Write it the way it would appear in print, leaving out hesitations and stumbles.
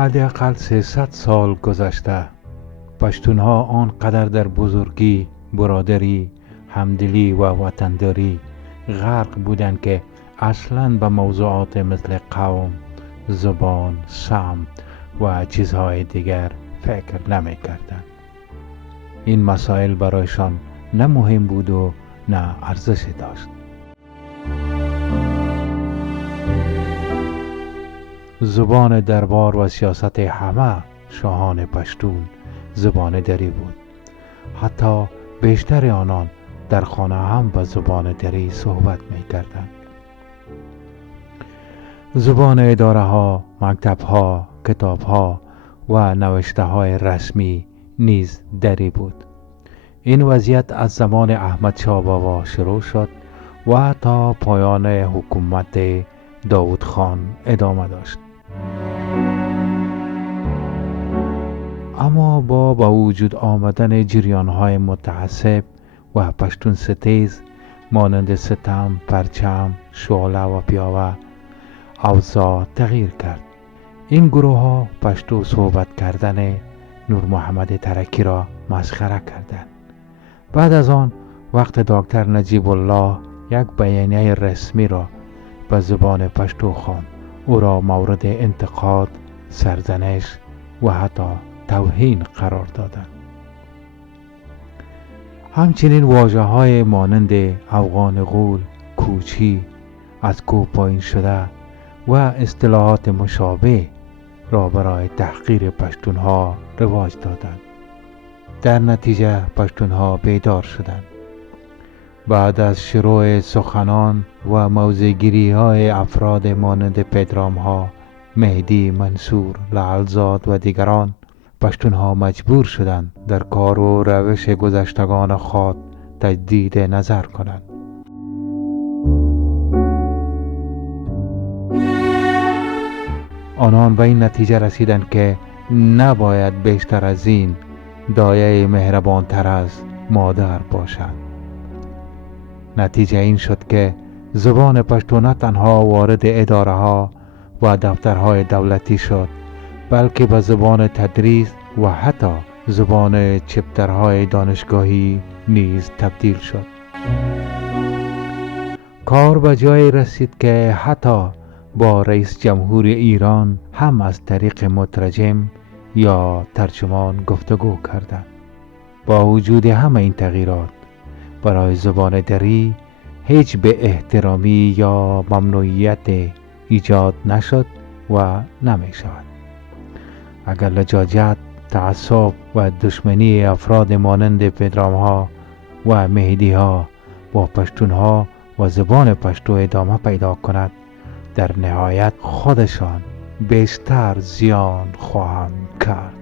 حداقل 300 سال گذشته پشتونها آنقدر در بزرگی، برادری، همدلی و وطنداری غرق بودند که اصلاً به موضوعات مثل قوم، زبان، سمت و چیزهای دیگر فکر نمی کردند. این مسائل برایشان نه مهم بود و نه ارزشی داشت. زبان دربار و سیاست همه شاهان پشتون زبان دری بود. حتی بیشتر آنان در خانه هم به زبان دری صحبت می کردند. زبان اداره ها، مکتب ها، کتاب ها و نوشته های رسمی نیز دری بود. این وضعیت از زمان احمد شاه بابا شروع شد و تا پایان حکومت داود خان ادامه داشت. اما با وجود آمدن جریان‌های متعصب و پشتون ستیز مانند ستم، پرچم، شعله و پیاوه اوضاع تغییر کرد. این گروه ها پشتو صحبت کردن نور محمد ترکی را مسخره کردند. بعد از آن وقت دکتر نجیب الله یک بیانیه رسمی را به زبان پشتو خواند، او را مورد انتقاد، سرزنش و حتی توهین قرار دادند. همچنین واژه های مانند افغان غول، کوچی، از کوه پایین شده و اصطلاحات مشابه را برای تحقیر پشتونها رواج دادند. در نتیجه پشتونها بیدار شدند. بعد از شروع سخنان و موضع‌گیری های افراد مانند پدرام ها، مهدی، منصور، لعلزاد و دیگران، پشتونها مجبور شدند در کار و روش گذشتگان خود تجدید نظر کنند. آنان به این نتیجه رسیدند که نباید بیشتر از این دایه مهربان تر از مادر باشد. نتیجه این شد که زبان پشتو نه تنها وارد اداره ها و دفترهای دولتی شد، بلکه به زبان تدریس و حتی زبان چپترهای دانشگاهی نیز تبدیل شد. کار به جایی رسید که حتی با رئیس جمهور ایران هم از طریق مترجم یا ترجمان گفتگو کردند. با وجود همه این تغییرات برای زبان دری هیچ به احترامی یا ممنوعیت ایجاد نشد و نمی شود. اگر لجاجت، تعصب و دشمنی افراد مانند پدرام ها و مهدی ها با پشتون ها و زبان پشتو ادامه پیدا کند، در نهایت خودشان بیشتر زیان خواهند کرد.